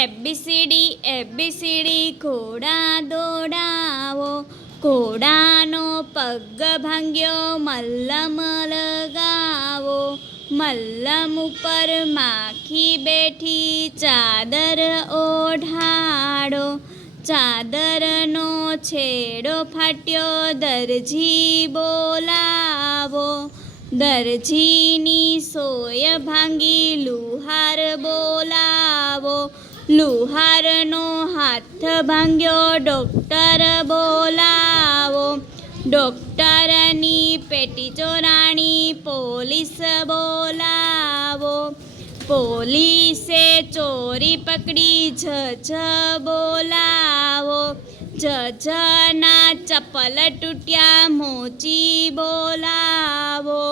ABCD ઘોડા દોડાવો, ઘોડાનો પગ ભાંગ્યો મલ્લમ લગાવો, મલ્લમ ઉપર માખી બેઠી ચાદર ઓઢાડો, ચાદરનો છેડો ફાટ્યો દરજી બોલાવો, દરજીની સોય ભાંગી લુહાર બોલાવો, લુહારનો હાથ ભાંગ્યો ડૉક્ટર બોલાવો, ડૉક્ટરની પેટી ચોરાણી પોલીસ બોલાવો, પોલીસે ચોરી પકડી જજ બોલાવો, જજના ચપ્પલ તૂટ્યા મોચી બોલાવો,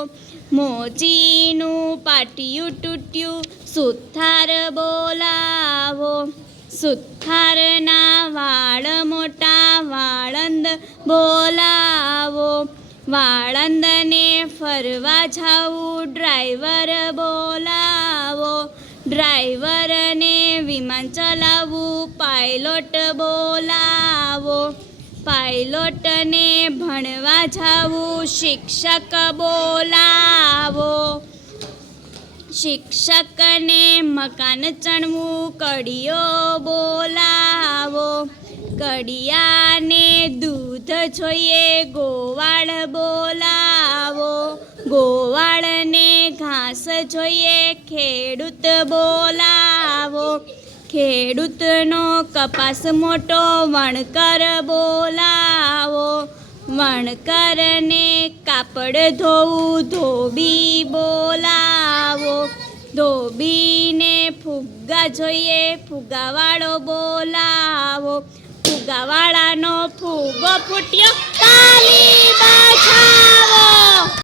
મોચીનું પાટિયું તૂટ્યું સુથાર બોલાવો, સુથારના વાળ મોટા વાળંદ બોલાવો, વાળંદને ફરવા જાવું ડ્રાઈવર બોલાવો, ડ્રાઈવરને વિમાન ચલાવવું પાયલોટ બોલાવો, પાયલોટને ભણવા જાવું શિક્ષક બોલાવો, શિક્ષકને મકાન ચણવું કડિયો બોલાવો, કડિયાને દૂધ જોઈએ ગોવાળ બોલાવો, ગોવાળને ઘાસ જોઈએ ખેડૂત બોલાવો, ખેડૂતનો કપાસ મોટો વણકર બોલાવો, વણકરને કાપડ ધોવું ધોબી બોલાવો, ધોબીને ફુગ્ગા જોઈએ ફુગ્ગાવાળો બોલાવો, ફુગ્ગાવાળાનો ફુગ્ગો ફૂટ્યો